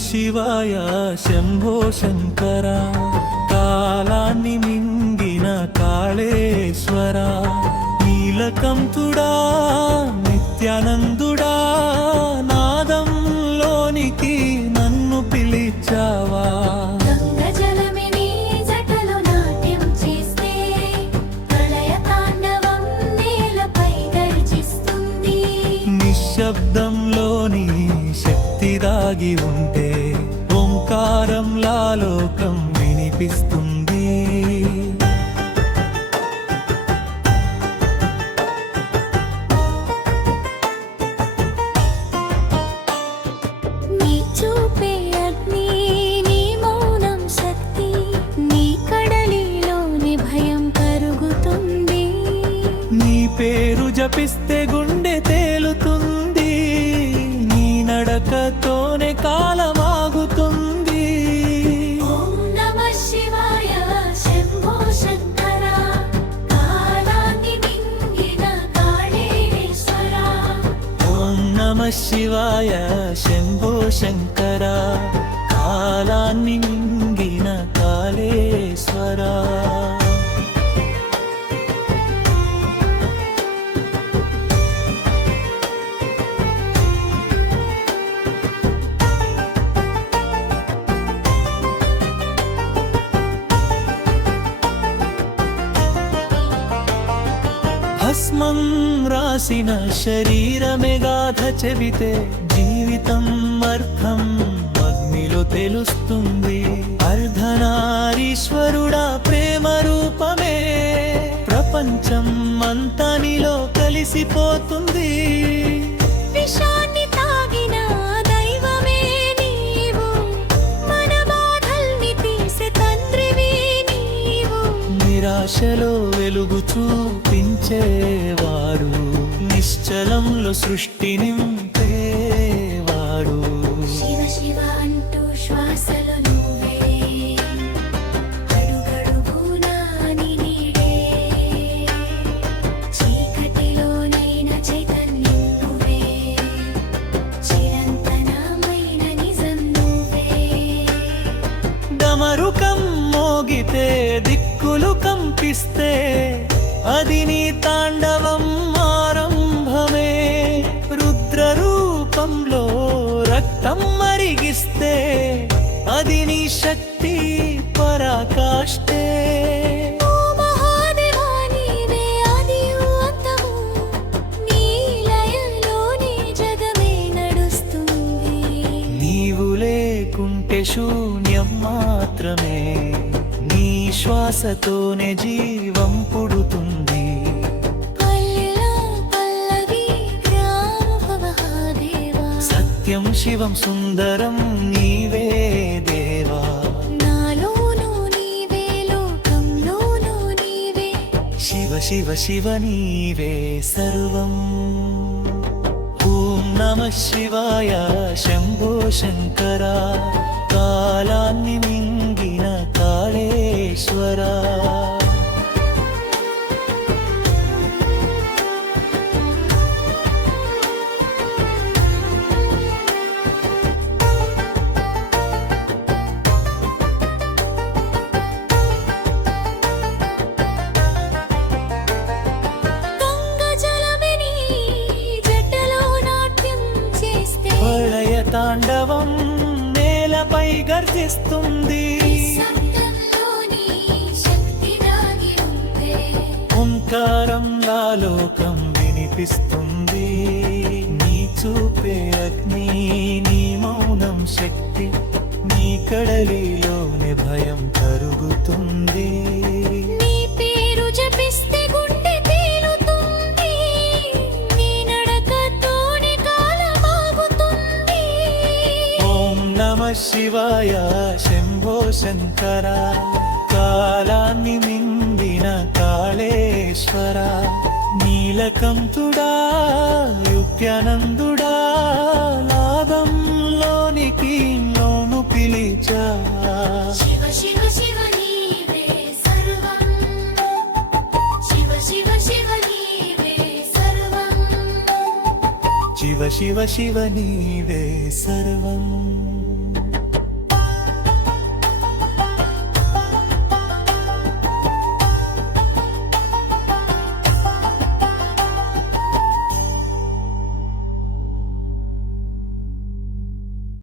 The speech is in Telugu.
శివాయ శంభో శంకర కాలాన్ని మింగిన కాళేశ్వర నీలకంఠుడా నిత్యానందుడా నాదంలోనికి నన్ను పిలిచావా నిశ్శబ్దంలోని శక్తి దాగి ఉంటే ఓంకారంలా లోకం వినిపిస్తుంది. నీ చూపే అగ్ని, నీ మౌనం శక్తి, నీ కడలిలోని భయం కరుగుతుంది. నీ పేరు జపిస్తే గుండె తేలుతుంది, నీ నడకతోనే కాలమాగుతుంది. ఓం నమః శివాయ శంభో శంకర కాలాన్ని మింగిన కాళేశ్వర. ఓం నమః శివాయ శంభో శంకర కాలాన్ని మింగిన కాళేశ్వర. భస్మం రాసిన శరీరమే గాథ చెబితే జీవితం అర్థం అగ్నిలో తెలుస్తుంది. అర్ధనారీశ్వరుడా ప్రేమ రూపమే ప్రపంచం అంతా నీలో కలిసిపోతుంది. విషాన్ని తాగిన దైవమే నీవు, మన బాధల్ని తీసే తండ్రివి నీవు. నిరాశలో వెలుగు చూపించేవాడు, నిశ్చలంలో సృష్టి నింపేవాడు. శివ శివ అంటూ శ్వాసలో నువ్వే, అడుగడుగునా నీ నీడే. చీకటిలోనైన చైతన్యం నువ్వే, చిరంతనమైన నిజం నువ్వే. డమరుకం మోగితే దిక్కులు కంపిస్తే అది నీ తాండవం ఆరంభమే. రుద్ర రూపంలో రక్తం మరిగిస్తే అది నీ శక్తి పరాకాష్ఠే. ఓ మహాదేవా నీవే ఆదియు అంతము, నీ లయలోనే జగమే నడుస్తుంది. నీవు లేకుంటే శూన్యం మాత్రమే, నీ శ్వాసతోనే జీవం పుడుతుంది. పల్లెలో పల్లవి గ్రామ మహాదేవా, సత్యం శివం సుందరం నీవే దేవా. నాలోనూ నీవే లోకంలోనూ నీవే. శివ శివ శివ నీవే సర్వం. ఓం నమః శివాయ శంభో శంకర కాలాన్ని మింగిన కాళేశ్వర. గంగ జలమే నీ జటలో నాట్యం చేస్తే ప్రళయ తాండవం నేలపై గర్జిస్తుంది. శబ్దంలోని శక్తి దాగి ఉందే. ఓంకారంలా లోకం వినిపిస్తుంది. నీ చూపే అగ్ని, నీ మౌనం శక్తి, నీ కడలిలోని భయం కరుగుతుంది. నీ పేరు జపిస్తే గుండె తేలుతుంది, నీ నడకతోనే కాలమాగుతుంది. ఓం నమః శివాయ శంభో శంకర కాలాన్ని మింగిన కాళేశ్వర. నీలకంఠుడా యుక్యానందుడా నాదంలోనికి లోను పిలిచావా. శివ శివ శివ నీవే సర్వం, శివ శివ శివ నీవే సర్వం. శివ శివ శివ నీవే సర్వం.